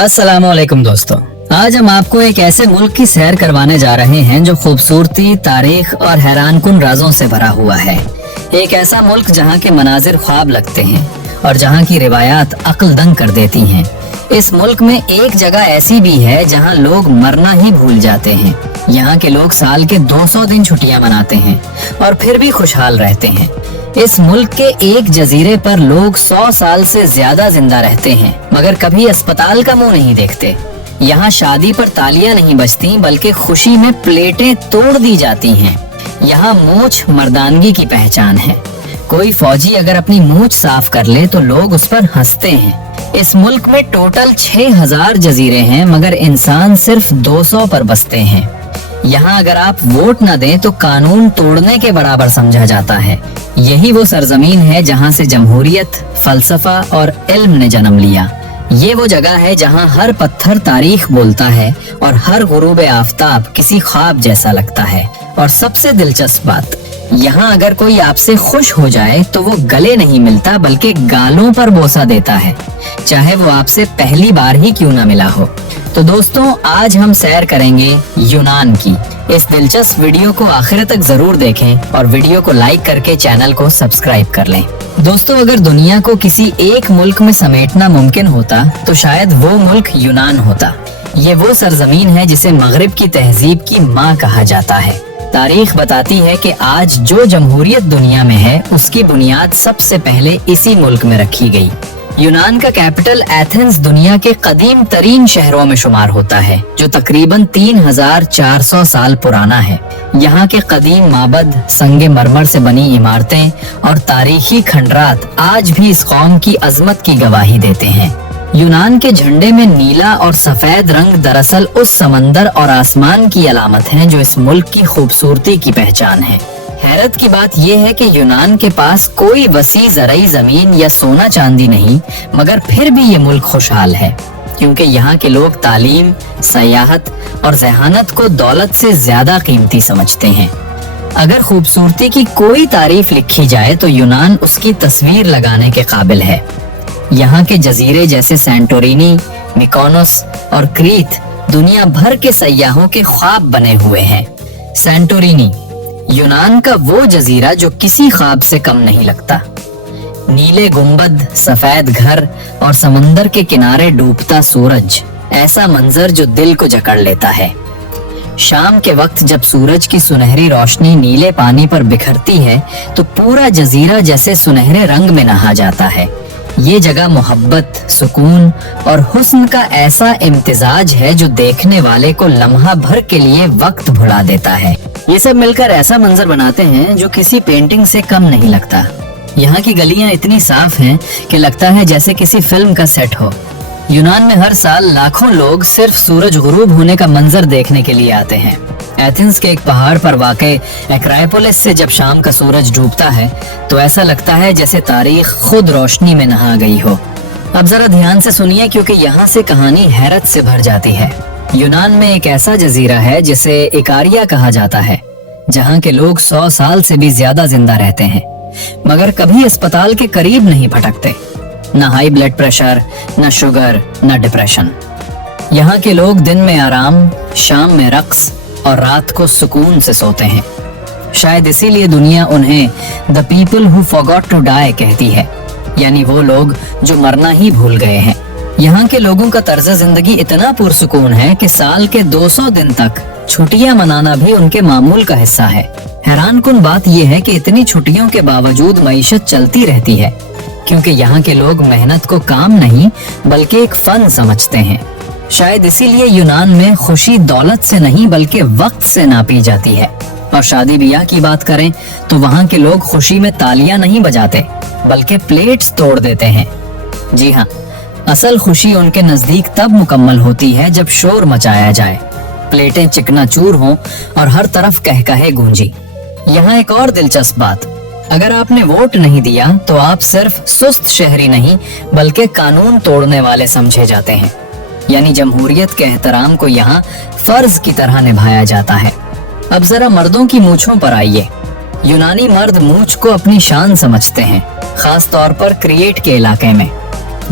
अस्सलामुअलैकुम दोस्तों, आज हम आपको एक ऐसे मुल्क की सैर करवाने जा रहे हैं जो खूबसूरती, तारीख और हैरानकुन राजों से भरा हुआ है। एक ऐसा मुल्क जहाँ के मनाजिर ख्वाब लगते हैं और जहाँ की रिवायात अक्ल दंग कर देती हैं। इस मुल्क में एक जगह ऐसी भी है जहाँ लोग मरना ही भूल जाते हैं। यहाँ के लोग साल के 200 दिन छुट्टियाँ मनाते हैं और फिर भी खुशहाल रहते हैं। इस मुल्क के एक जजीरे पर लोग 100 साल से ज्यादा जिंदा रहते हैं मगर कभी अस्पताल का मुंह नहीं देखते। यहाँ शादी पर तालियां नहीं बजती बल्कि खुशी में प्लेटें तोड़ दी जाती हैं। यहाँ मूंछ मर्दानगी की पहचान है। कोई फौजी अगर अपनी मूंछ साफ कर ले तो लोग उस पर हंसते हैं। इस मुल्क में टोटल 6000 जजीरे हैं मगर इंसान सिर्फ 200 पर बसते हैं। यहाँ अगर आप वोट न दें तो कानून तोड़ने के बराबर समझा जाता है। यही वो सरजमीन है जहाँ से जमहूरियत, फलसफा और इल्म ने जन्म लिया। ये वो जगह है जहाँ हर पत्थर तारीख बोलता है और हर गुरूब आफताब किसी ख्वाब जैसा लगता है। और सबसे दिलचस्प बात, यहाँ अगर कोई आपसे खुश हो जाए तो वो गले नहीं मिलता बल्कि गालों पर बोसा देता है, चाहे वो आपसे पहली बार ही क्यों ना मिला हो। तो दोस्तों, आज हम सैर करेंगे यूनान की। इस दिलचस्प वीडियो को आखिर तक जरूर देखें और वीडियो को लाइक करके चैनल को सब्सक्राइब कर लें। दोस्तों, अगर दुनिया को किसी एक मुल्क में समेटना मुमकिन होता तो शायद वो मुल्क यूनान होता। ये वो सरजमीन है जिसे मगरिब की तहजीब की माँ कहा जाता है। तारीख बताती है कि आज जो जमहूरियत दुनिया में है उसकी बुनियाद सबसे पहले इसी मुल्क में रखी गई। यूनान का कैपिटल एथेंस दुनिया के कदीम तरीन शहरों में शुमार होता है, जो तकरीबन 3400 साल पुराना है। यहाँ के कदीम माबद, संगे मरमर से बनी इमारतें और तारीखी खंडरात आज भी इस कौम की अजमत की गवाही देते हैं। यूनान के झंडे में नीला और सफेद रंग दरअसल उस समंदर और आसमान की अलामत है जो इस मुल्क की खूबसूरती की पहचान है। हैरत की बात यह है कि यूनान के पास कोई वसी ज़राई जमीन या सोना चांदी नहीं, मगर फिर भी ये मुल्क खुशहाल है क्योंकि यहाँ के लोग तालीम, सयाहत और ज़हानत को दौलत से ज्यादा कीमती समझते हैं। अगर खूबसूरती की कोई तारीफ लिखी जाए तो यूनान उसकी तस्वीर लगाने के काबिल है। यहाँ के जजीरे जैसे सैंटोरिनी, मिकोनोस और क्रीत दुनिया भर के सयाहों के ख्वाब बने हुए हैं। सैंटोरिनी यूनान का वो जजीरा जो किसी ख्वाब से कम नहीं लगता। नीले गुंबद, सफेद घर और समंदर के किनारे डूबता सूरज, ऐसा मंजर जो दिल को जकड़ लेता है। शाम के वक्त जब सूरज की सुनहरी रोशनी नीले पानी पर बिखरती है तो पूरा जजीरा जैसे सुनहरे रंग में नहा जाता है। ये जगह मोहब्बत, सुकून और हुस्न का ऐसा इम्तिजाज है जो देखने वाले को लम्हा भर के लिए वक्त भुला देता है। ये सब मिलकर ऐसा मंजर बनाते हैं जो किसी पेंटिंग से कम नहीं लगता। यहाँ की गलियाँ इतनी साफ हैं कि लगता है जैसे किसी फिल्म का सेट हो। यूनान में हर साल लाखों लोग सिर्फ सूरज गुरूब होने का मंजर देखने के लिए आते हैं। एथेंस के एक पहाड़ पर वाक़े एक्राइपोलिस से जब शाम का सूरज डूबता है तो ऐसा लगता है जैसे तारीख खुद रोशनी में नहा गई हो। अब जरा ध्यान से सुनिए क्योंकि यहाँ से कहानी हैरत से भर जाती है। यूनान में एक ऐसा जजीरा है जिसे इकारिया कहा जाता है, जहाँ के लोग 100 साल से भी ज्यादा जिंदा रहते हैं मगर कभी अस्पताल के करीब नहीं भटकते। न हाई ब्लड प्रेशर, न शुगर, न डिप्रेशन। यहाँ के लोग दिन में आराम, शाम में रक्स और रात को सुकून से सोते हैं। शायद इसीलिए दुनिया उन्हें the people who forgot to die कहती है, यानी वो लोग जो मरना ही भूल गए हैं। यहाँ के लोगों का तर्ज जिंदगी इतना पुरसुकून है कि साल के 200 दिन तक छुट्टियां मनाना भी उनके मामूल का हिस्सा है। हैरानकुन बात यह है कि इतनी छुट्टियों के बावजूद मईशत चलती रहती है क्योंकि यहाँ के लोग मेहनत को काम नहीं बल्कि एक फन समझते हैं। शायद इसीलिए यूनान में खुशी दौलत से नहीं बल्कि वक्त से नापी जाती है। और शादी ब्याह की बात करें तो वहाँ के लोग खुशी में तालियां नहीं बजाते बल्कि प्लेट्स तोड़ देते हैं। जी हाँ, असल खुशी उनके नजदीक तब मुकम्मल होती है जब शोर मचाया जाए, प्लेटें चिकनाचूर हों और हर तरफ कहकहे गूंजी। यहाँ एक और दिलचस्प बात, अगर आपने वोट नहीं दिया तो आप सिर्फ सुस्त शहरी नहीं बल्कि कानून तोड़ने वाले समझे जाते हैं। यानी जमहूरियत के एहतराम को यहाँ फर्ज की तरह निभाया जाता है। अब जरा मर्दों की मूंछों पर आइए। यूनानी मर्द मूंछ को अपनी शान समझते हैं, खास तौर पर क्रिएट के इलाके में।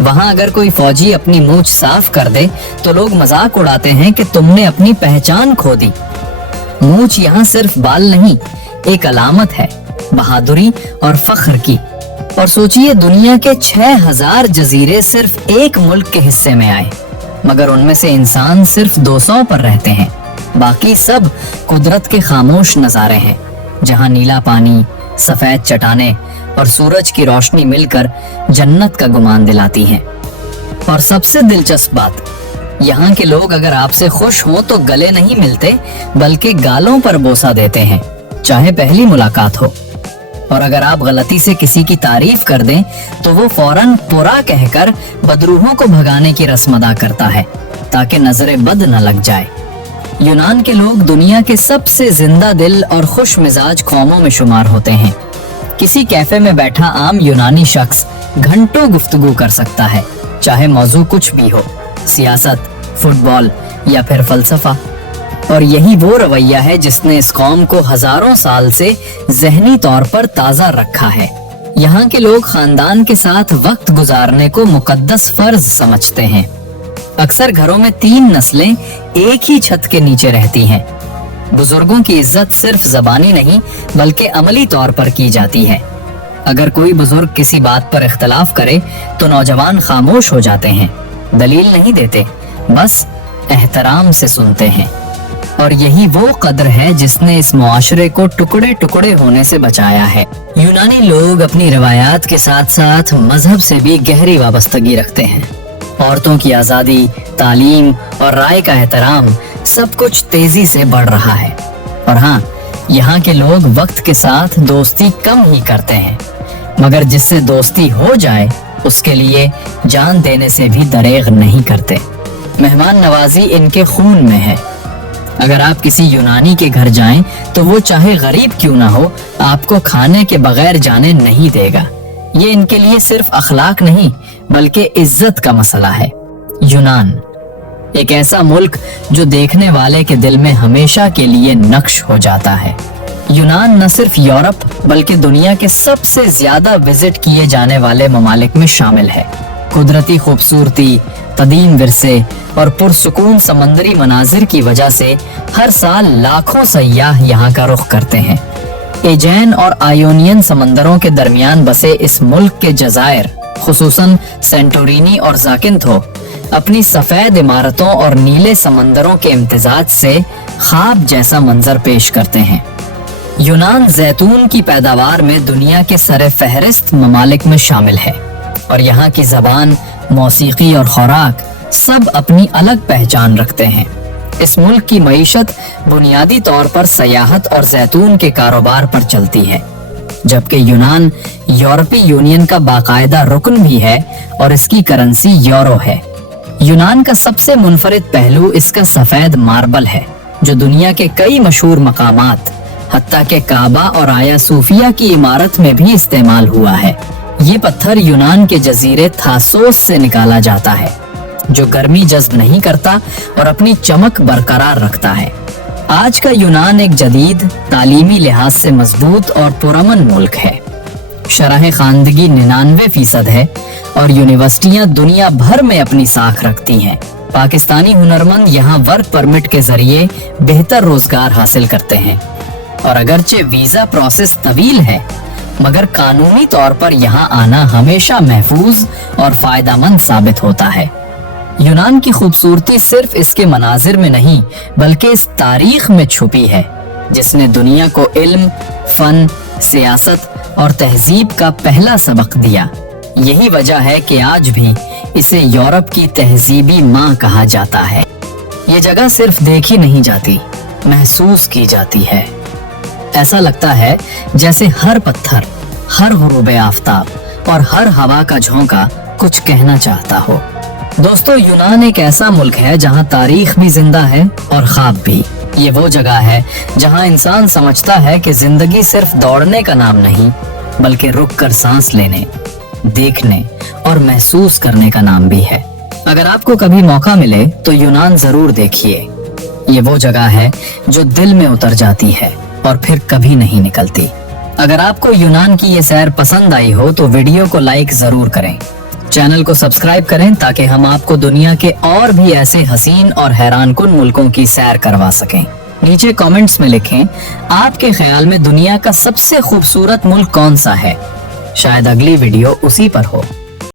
वहाँ अगर कोई फौजी अपनी मूंछ साफ कर दे तो लोग मजाक उड़ाते हैं कि तुमने अपनी पहचान खो दी। मूंछ यहाँ सिर्फ बाल नहीं, एक अलामत है बहादुरी और फख्र की। और सोचिए, दुनिया के 6000 जजीरे सिर्फ एक मुल्क के हिस्से में आए, मगर उनमें से इंसान सिर्फ 200 पर रहते हैं। बाकी सब कुदरत के खामोश नजारे हैं, जहाँ नीला पानी, सफेद चट्टानें और सूरज की रोशनी मिलकर जन्नत का गुमान दिलाती हैं। और सबसे दिलचस्प बात, यहाँ के लोग अगर आपसे खुश हों तो गले नहीं मिलते, बल्कि गालों पर बोसा देते हैं, चाहे पहली मुलाकात हो। और अगर आप गलती से किसी की तारीफ कर दें तो वो फौरन पुरा कहकर बदरूहों को भगाने की रस्म अदा करता है, ताकि नजरे बद न लग जाए। यूनान के लोग दुनिया के सबसे जिंदा दिल और खुश मिजाज कौमों में शुमार होते हैं। किसी कैफे में बैठा आम यूनानी शख्स घंटों गुफ्तगू कर सकता है, चाहे मौजू कुछ भी हो, सियासत, फुटबॉल या फिर फलसफा। और यही वो रवैया है जिसने इस कौम को हजारों साल से ज़हनी तौर पर ताज़ा रखा है। यहाँ के लोग खानदान के साथ वक्त गुजारने को मुकद्दस फर्ज समझते हैं। अक्सर घरों में 3 नस्लें एक ही छत के नीचे रहती हैं। बुजुर्गों की इज्जत सिर्फ ज़बानी नहीं, बल्कि अमली तौर पर की जाती है। अगर कोई बुजुर्ग किसी बात पर इख्तलाफ करे तो नौजवान खामोश हो जाते हैं, दलील नहीं देते, बस एहतराम से सुनते हैं। और यही वो कदर है जिसने इस मुआशरे को टुकड़े टुकड़े होने से बचाया है। यूनानी लोग अपनी रवायात के साथ साथ मजहब से भी गहरी वाबस्तगी रखते हैं। औरतों की आज़ादी, तालीम और राय का एहतराम सब कुछ तेजी से बढ़ रहा है। और हाँ, यहाँ के लोग वक्त के साथ दोस्ती कम ही करते हैं, मगर जिससे दोस्ती हो जाए उसके लिए जान देने से भी दरेग नहीं करते। मेहमान नवाजी इनके खून में है। अगर आप किसी यूनानी के घर जाएं तो वो चाहे गरीब क्यों ना हो, आपको खाने के बगैर जाने नहीं देगा। ये इनके लिए सिर्फ अखलाक नहीं, बल्कि इज्जत का मसला है। यूनान एक ऐसा मुल्क जो देखने वाले के दिल में हमेशा के लिए नक्श हो जाता है। यूनान न सिर्फ यूरोप बल्कि दुनिया के सबसे ज्यादा विजिट किए जाने वाले ममालिक में शामिल है। कुदरती खूबसूरती, कदीम विरसे और पुरसुकून समंदरी मनाजिर की वजह से हर साल लाखों सयाह यहाँ का रुख करते हैं। एजेन और आयोनियन समंदरों के दरमियान बसे इस मुल्क के जज़ायर, खुसूसन सेंटोरिनी और ज़ाकिंथो, अपनी सफेद इमारतों और नीले समंदरों के इम्तिजाज से ख्वाब जैसा मंजर पेश करते हैं। यूनान जैतून की पैदावार में दुनिया के सरे फहरिस्त ममालिक में शामिल है, और यहाँ की ज़बान, मौसीकी और खुराक सब अपनी अलग पहचान रखते हैं। इस मुल्क की मईशत बुनियादी तौर पर सयाहत और जैतून के कारोबार पर चलती है, जबकि यूनान यूरोपीय यूनियन का बाकायदा रुकन भी है और इसकी करेंसी यूरो है। यूनान का सबसे मुनफरिद पहलू इसका सफेद मार्बल है, जो दुनिया के कई मशहूर मकामात, हत्ता के काबा और आया सूफिया की इमारत में भी इस्तेमाल हुआ है। ये पत्थर यूनान के जजीरे थासोस से निकाला जाता है, जो गर्मी जज्ब नहीं करता और अपनी चमक बरकरार रखता है। आज का यूनान एक जदीद, तालीमी लिहाज से मजबूत और पुरअमन मुल्क है। शरह खानदगी 99% है और यूनिवर्सिटियां दुनिया भर में अपनी साख रखती हैं। पाकिस्तानी हुनरमंद यहाँ वर्क परमिट के जरिए बेहतर रोजगार हासिल करते हैं, और अगरचे वीजा प्रोसेस तवील है, मगर कानूनी तौर पर यहाँ आना हमेशा महफूज और फायदेमंद साबित होता है। यूनान की खूबसूरती सिर्फ इसके मनाजिर में नहीं, बल्कि इस तारीख में छुपी है, जिसने दुनिया को इल्म, फन, सियासत और तहजीब का पहला सबक दिया। यही वजह है कि आज भी इसे यूरोप की तहजीबी माँ कहा जाता है। ये जगह सिर्फ देखी नहीं जाती, महसूस की जाती है। ऐसा लगता है जैसे हर पत्थर, हर गुरूब आफताब और हर हवा का झोंका कुछ कहना चाहता हो। दोस्तों, यूनान एक ऐसा मुल्क है जहाँ तारीख भी जिंदा है और ख्वाब भी। ये वो जगह है जहाँ इंसान समझता है कि जिंदगी सिर्फ दौड़ने का नाम नहीं, बल्कि रुक कर सांस लेने, देखने और महसूस करने का नाम भी है। अगर आपको कभी मौका मिले तो यूनान जरूर देखिए। ये वो जगह है जो दिल में उतर जाती है और फिर कभी नहीं निकलती। अगर आपको यूनान की ये सैर पसंद आई हो तो वीडियो को लाइक जरूर करें, चैनल को सब्सक्राइब करें ताकि हम आपको दुनिया के और भी ऐसे हसीन और हैरानकुन मुल्कों की सैर करवा सकें। नीचे कमेंट्स में लिखें आपके ख्याल में दुनिया का सबसे खूबसूरत मुल्क कौन सा है। शायद अगली वीडियो उसी पर हो।